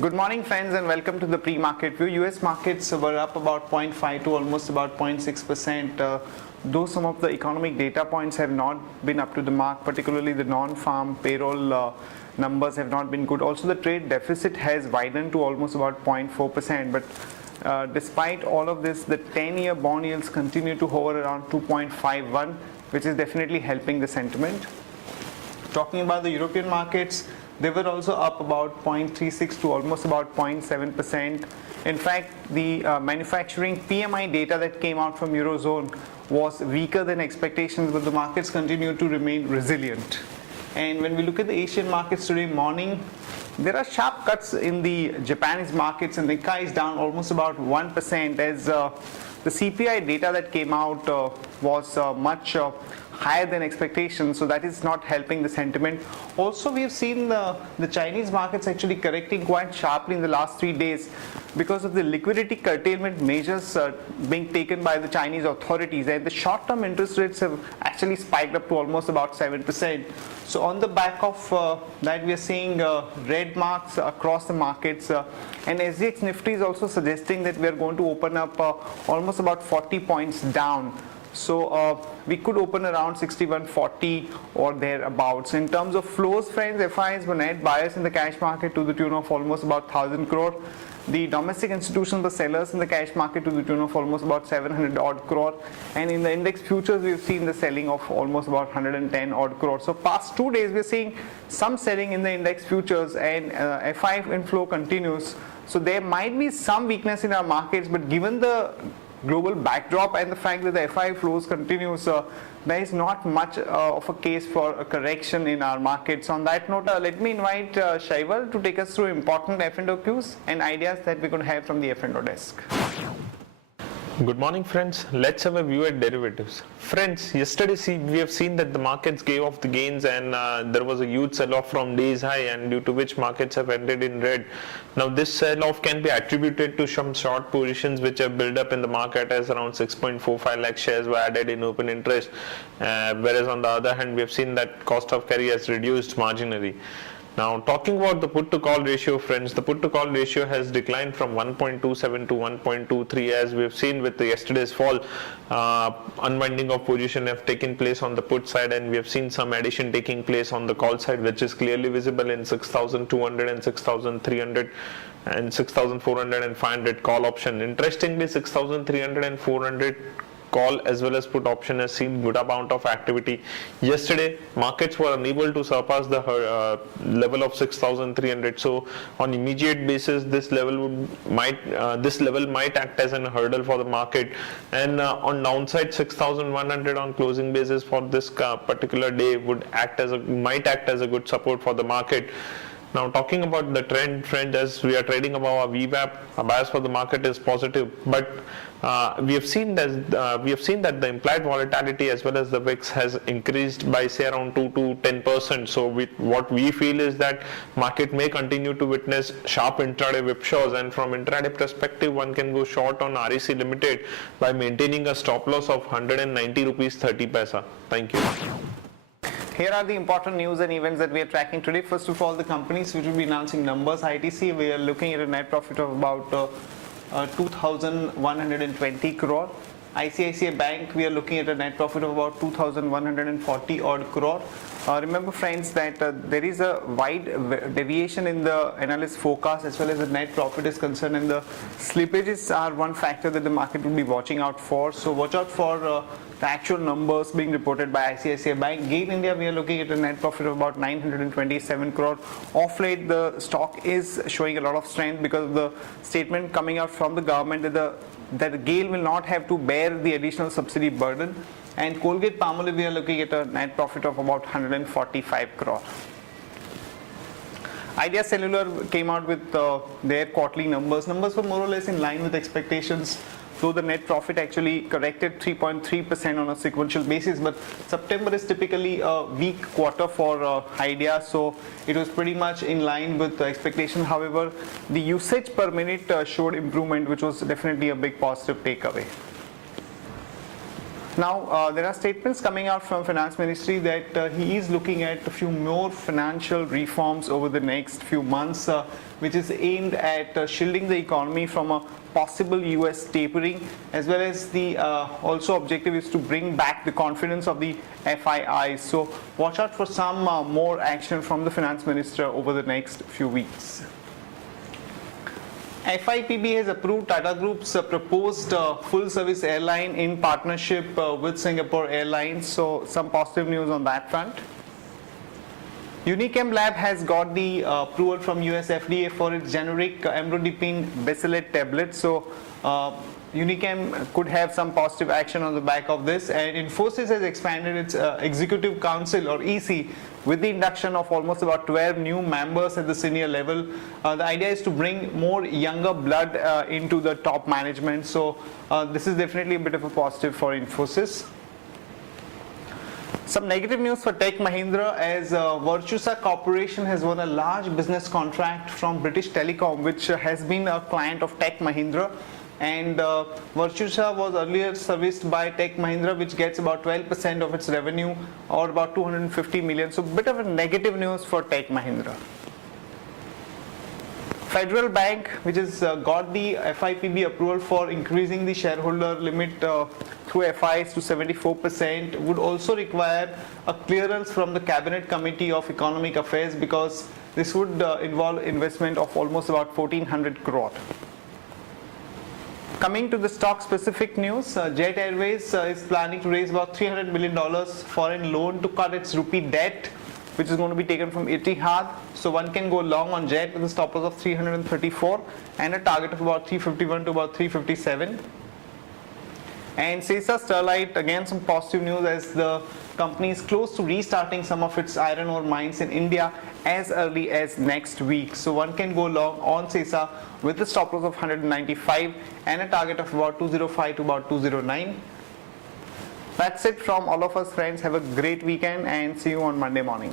Good morning friends and welcome to the pre-market view. US markets were up about 0.5 to almost about 0.6%. Though some of the economic data points have not been up to the mark, particularly the non-farm payroll numbers have not been good. Also the trade deficit has widened to almost about 0.4%, but despite all of this, the 10-year bond yields continue to hover around 2.51, which is definitely helping the sentiment. Talking about the European markets, they were also up about 0.36 to almost about 0.7%. In fact, the manufacturing PMI data that came out from Eurozone was weaker than expectations, but the markets continue to remain resilient. And when we look at the Asian markets today morning, there are sharp cuts in the Japanese markets, and Nikkei is down almost about 1% as the CPI data that came out was much higher than expectations, so that is not helping the sentiment. Also, we have seen the Chinese markets actually correcting quite sharply in the last 3 days because of the liquidity curtailment measures being taken by the Chinese authorities, and the short-term interest rates have actually spiked up to almost about 7%. So on the back of that, we are seeing red marks across the markets, and SGX Nifty is also suggesting that we are going to open up almost about 40 points down. So we could open around 6140 or thereabouts. In terms of flows, friends, FIs were net buyers in the cash market to the tune of almost about 1,000 crore. The domestic institutions were sellers in the cash market to the tune of almost about 700 odd crore. And in the index futures, we've seen the selling of almost about 110 odd crore. So past 2 days, we're seeing some selling in the index futures, and FI inflow continues. So there might be some weakness in our markets, but given the global backdrop and the fact that the FI flows continues, there is not much of a case for a correction in our markets. On that note, let me invite Shaival to take us through important F&O cues and ideas that we're going to have from the F&O desk. Good morning friends, let's have a view at derivatives. Friends, yesterday we have seen that the markets gave off the gains, and there was a huge sell-off from day's high, and due to which markets have ended in red. Now this sell-off can be attributed to some short positions which have built up in the market, as around 6.45 lakh shares were added in open interest, whereas on the other hand we have seen that cost of carry has reduced marginally. Now talking about the put to call ratio, friends, the put to call ratio has declined from 1.27 to 1.23, as we have seen with yesterday's fall. Unwinding of position have taken place on the put side, and we have seen some addition taking place on the call side, which is clearly visible in 6,200 and 6,300 and 6,400 and 500 call option. Interestingly, 6,300 and 400 call as well as put option has seen good amount of activity. Yesterday markets were unable to surpass the level of 6,300, so on immediate basis this level might act as a hurdle for the market, and on downside 6,100 on closing basis for this particular day might act as a good support for the market. Now talking about the trend, friends, as we are trading above our VWAP, our bias for the market is positive, but we have seen that the implied volatility as well as the VIX has increased by say around 2 to 10%. So what we feel is that market may continue to witness sharp intraday whipsaws, and from intraday perspective one can go short on REC Limited by maintaining a stop loss of 190 rupees 30 paisa. Thank you. Here are the important news and events that we are tracking today. First of all, the companies which will be announcing numbers. ITC, we are looking at a net profit of about 2,120 crore. ICICI Bank, we are looking at a net profit of about 2,140 odd crore. Remember friends that there is a wide deviation in the analyst forecast as well as the net profit is concerned, and the slippages are one factor that the market will be watching out for. So watch out for the actual numbers being reported by ICICI Bank. GAIL India, we are looking at a net profit of about 927 crore. Off late, the stock is showing a lot of strength because of the statement coming out from the government that GAIL will not have to bear the additional subsidy burden. And Colgate Palmolive, we are looking at a net profit of about 145 crore. Idea Cellular came out with their quarterly numbers. Numbers were more or less in line with expectations, though the net profit actually corrected 3.3% on a sequential basis, but September is typically a weak quarter for Idea, so it was pretty much in line with the expectation. However, the usage per minute showed improvement, which was definitely a big positive takeaway. Now, there are statements coming out from Finance Ministry that he is looking at a few more financial reforms over the next few months, which is aimed at shielding the economy from a possible US tapering, as well as the also objective is to bring back the confidence of the FIIs. So watch out for some more action from the Finance Minister over the next few weeks. FIPB has approved Tata Group's proposed full-service airline in partnership with Singapore Airlines, so some positive news on that front. Unichem Lab has got the approval from US FDA for its generic amlodipine Basilate tablet, so Unichem could have some positive action on the back of this, and Infosys has expanded its Executive Council or EC with the induction of almost about 12 new members at the senior level. The idea is to bring more younger blood into the top management, so this is definitely a bit of a positive for Infosys. Some negative news for Tech Mahindra as Virtusa Corporation has won a large business contract from British Telecom, which has been a client of Tech Mahindra. And Virtusa was earlier serviced by Tech Mahindra, which gets about 12% of its revenue, or about 250 million. So bit of a negative news for Tech Mahindra. Federal Bank, which has got the FIPB approval for increasing the shareholder limit through FIs to 74%, would also require a clearance from the Cabinet Committee of Economic Affairs, because this would involve investment of almost about 1400 crore. Coming to the stock specific news, Jet Airways is planning to raise about $300 million foreign loan to cut its rupee debt, which is going to be taken from Etihad. So one can go long on Jet with a stop loss of 334 and a target of about 351 to about 357. And Sesa Sterlite, again some positive news as the company is close to restarting some of its iron ore mines in India as early as next week. So one can go long on Sesa with a stop loss of 195 and a target of about 205 to about 209. That's it from all of us, friends. Have a great weekend and see you on Monday morning.